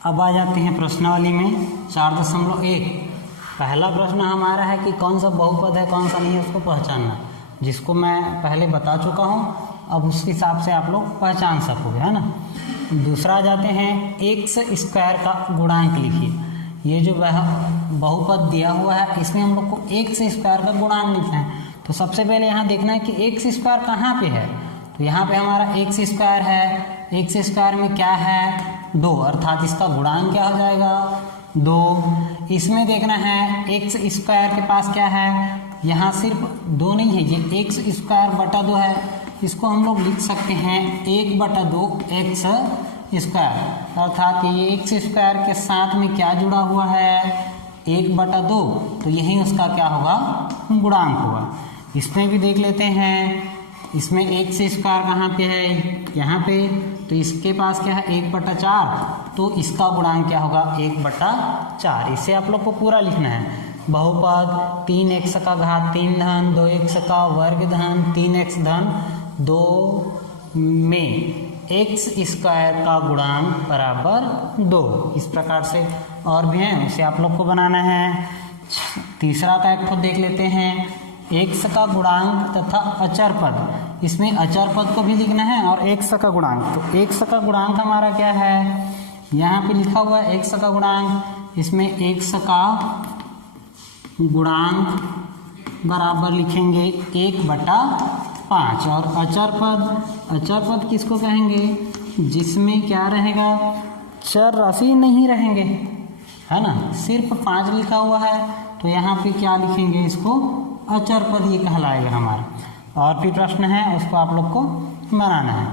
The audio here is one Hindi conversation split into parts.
अब आ जाते हैं प्रश्नावली में 4.1। पहला प्रश्न हमारा है कि कौन सा बहुपद है कौन सा नहीं है उसको पहचानना, जिसको मैं पहले बता चुका हूँ। अब उस हिसाब से आप लोग पहचान सकोगे, है ना। दूसरा आ जाते हैं एक्स स्क्वायर का गुणांक लिखिए। ये जो बहुपद दिया हुआ है इसमें हम लोग को एक्स स्क्वायर का गुणांक लिखना है। तो सबसे पहले यहाँ देखना है कि एक्स स्क्वायर कहाँ पे है। तो यहाँ पे हमारा एक्स स्क्वायर है। एक्स स्क्वायर में क्या है 2, अर्थात इसका गुणांक क्या हो जाएगा 2। इसमें देखना है एक्स स्क्वायर के पास क्या है, यहाँ सिर्फ 2 नहीं है, ये एक्स स्क्वायर बटा 2 है। इसको हम लोग लिख सकते हैं 1/2 एक्स स्क्वायर, अर्थात ये एक्स स्क्वायर के साथ में क्या जुड़ा हुआ है 1/2, तो यही उसका क्या होगा गुणांक होगा। इसमें भी देख लेते हैं, इसमें एक्स स्क्वायर कहाँ पे है यहाँ पे, तो इसके पास क्या है 1/4, तो इसका गुणांक क्या होगा 1/4। इसे आप लोग को पूरा लिखना है। बहुपद 3x का घात 3 धन 2x का वर्ग धन 3x धन 2 में एक्स स्क्वायर का गुणांक बराबर 2। इस प्रकार से और भी हैं, उसे आप लोग को बनाना है। तीसरा का एक तो देख लेते हैं, एक्स का गुणांक तथा अचर पद। इसमें अचर पद को भी लिखना है और एक्स का गुणांक। तो एक्स का गुणांक हमारा क्या है, यहाँ पे लिखा हुआ है एक्स का गुणांक। इसमें एक्स का गुणांक बराबर लिखेंगे 1/5। और अचर पद किसको कहेंगे, जिसमें क्या रहेगा चर राशि नहीं रहेंगे, है ना, सिर्फ 5 लिखा हुआ है। तो यहाँ पे क्या लिखेंगे, इसको अचर पद ये कहलाएगा हमारा। और भी प्रश्न है उसको आप लोग को बनाना है।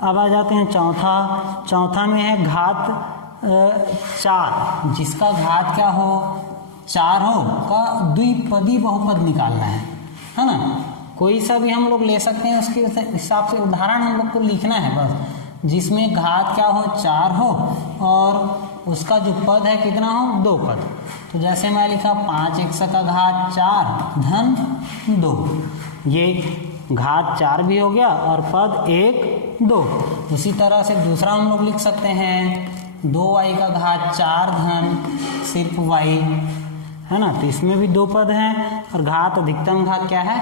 अब आ जाते हैं चौथा में है घात 4, जिसका घात क्या हो 4 हो का द्विपदी बहुपद निकालना है ना। कोई सा भी हम लोग ले सकते हैं, उसके हिसाब से उदाहरण हम लोग को लिखना है बस, जिसमें घात क्या हो 4 हो और उसका जो पद है कितना हो 2 पद। तो जैसे मैं लिखा 5x का घात 4 धन 2, ये घात 4 भी हो गया और पद 1 2। उसी तरह से दूसरा हम लोग लिख सकते हैं 2y का घात 4 धन सिर्फ y, है ना। तो इसमें भी 2 पद हैं और घात अधिकतम घात क्या है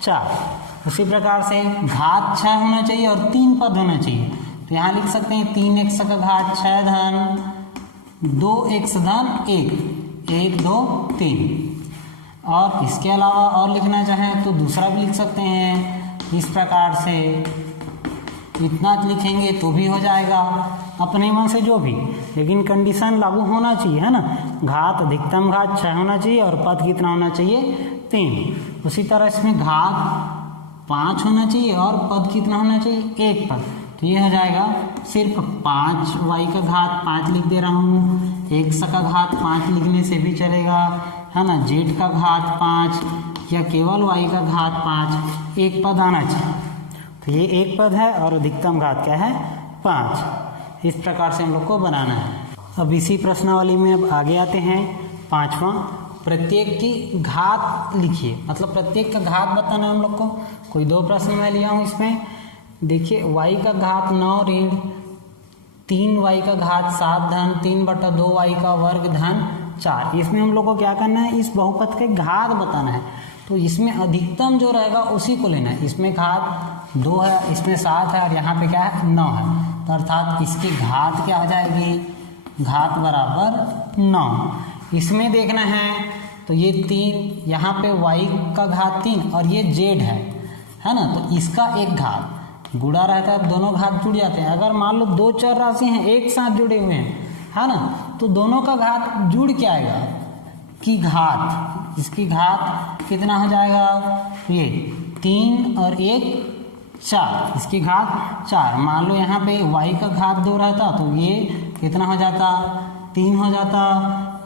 4। उसी प्रकार से घात 6 होना चाहिए और 3 पद होना चाहिए। तो यहाँ लिख सकते हैं 3x का घात 6 धन 2x धन 1 2 3। और इसके अलावा और लिखना चाहें तो दूसरा भी लिख सकते हैं इस प्रकार से, इतना लिखेंगे तो भी हो जाएगा अपने मन से जो भी, लेकिन कंडीशन लागू होना चाहिए, है ना। घात अधिकतम घात 6 होना चाहिए और पद कितना होना चाहिए 3। उसी तरह इसमें घात 5 होना चाहिए और पद कितना होना चाहिए 1 पद। तो ये हो जाएगा सिर्फ 5y का घात 5 लिख दे रहा हूँ, x का घात 5 लिखने से भी चलेगा, है ना। z का घात 5 या केवल y का घात 5, 1 पद आना चाहिए। तो ये 1 पद है और अधिकतम घात क्या है 5। इस प्रकार से हम लोग को बनाना है। अब इसी प्रश्नावली में अब आगे आते हैं 5वां, प्रत्येक की घात लिखिए, मतलब प्रत्येक का घात बताना है हम लोग को। कोई 2 प्रश्न मैं लिया हूँ इसमें। देखिए y का घात 9 ऋण 3y का घात 7 धन 3/2y का वर्ग धन 4। इसमें हम लोग को क्या करना है, इस बहुपद के घात बताना है। तो इसमें अधिकतम जो रहेगा उसी को लेना है। इसमें घात 2 है, इसमें 7 है और यहाँ पे क्या है 9 है, तो अर्थात इसकी घात क्या हो जाएगी, घात बराबर 9। इसमें देखना है तो ये 3, यहाँ पे y का घात 3 और ये z है ना। तो इसका एक घात गुणा रहता है, दोनों घात जुड़ जाते हैं। अगर मान लो 2 चर राशि हैं एक साथ जुड़े हुए हैं, है ना, तो दोनों का घात जुड़ के आएगा कि घात, इसकी घात कितना हो जाएगा, ये 3 और 1 4, इसकी घात 4। मान लो यहाँ पे y का घात 2 रहता तो ये कितना हो जाता 3 हो जाता।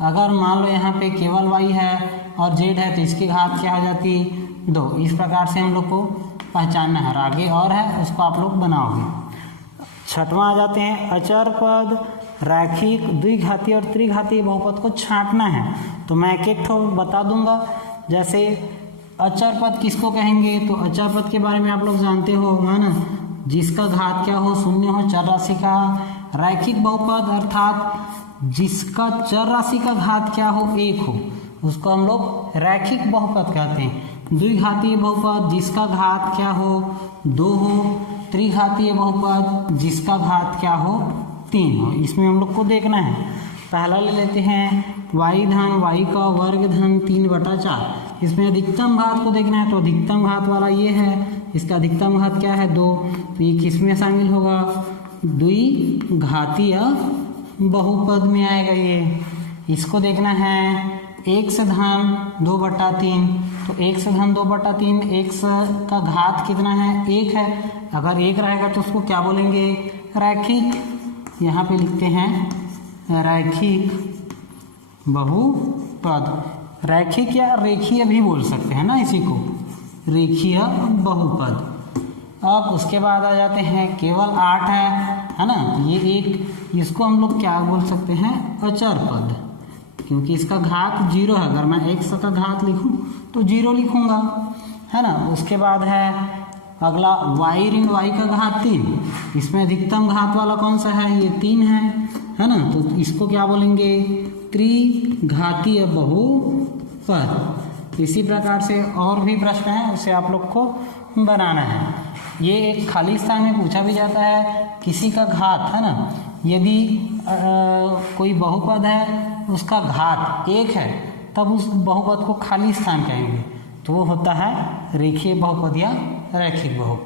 अगर मान लो यहाँ पे केवल y है और z है तो इसकी घात क्या हो जाती 2। इस प्रकार से हम लोग को पहचानना है। आगे और है उसको आप लोग बनाओगे। 6वां आ जाते हैं अचर पद, रैखिक, द्विघातीय और त्रिघातीय बहुपद को छांटना है। तो मैं एक ठो बता दूंगा। जैसे अचर पद किसको कहेंगे, तो अचर पद के बारे में आप लोग जानते हो, है ना, जिसका घात क्या हो 0 हो, चर राशि का रैखिक बहुपद अर्थात जिसका चर राशि का घात क्या हो, 1 हो, उसको हम लोग रैखिक बहुपद कहते हैं। द्विघातीय बहुपद जिसका घात क्या हो, 2 हो। त्रिघातीय बहुपद जिसका घात क्या हो, 3 हो। इसमें हम लोग को देखना है, पहला ले लेते हैं y धन y का वर्ग धन 3/4। इसमें अधिकतम घात को देखना है, तो अधिकतम घात वाला ये है, इसका अधिकतम घात क्या है, 2, तो ये किसमें शामिल होगा, द्विघातीय बहुपद में आएगा ये। इसको देखना है x धन 2/3, तो x धन 2/3, x का घात कितना है, 1 है। अगर 1 रहेगा तो उसको क्या बोलेंगे, रैखिक। यहाँ पे लिखते हैं रैखिक बहुपद। रैखिक या रेखीय भी बोल सकते हैं ना इसी को, रेखीय बहुपद। अब उसके बाद आ जाते हैं केवल 8 है ना, ये एक, इसको हम लोग क्या बोल सकते हैं, अचर पद, क्योंकि इसका घात 0 है। अगर मैं x का घात लिखूं तो 0 लिखूंगा, है ना। उसके बाद है अगला y ऋण y का घात 3। इसमें अधिकतम घात वाला कौन सा है, ये 3 है ना। तो इसको क्या बोलेंगे, त्रिघातीय बहुपद। इसी प्रकार से और भी प्रश्न है, उसे आप लोग को बनाना है। ये एक खाली स्थान में पूछा भी जाता है, किसी का घात, है ना, यदि कोई बहुपद है उसका घात 1 है, तब उस बहुपद को खाली स्थान कहेंगे, तो वो होता है रेखीय बहुपद या रैखिक बहुपद।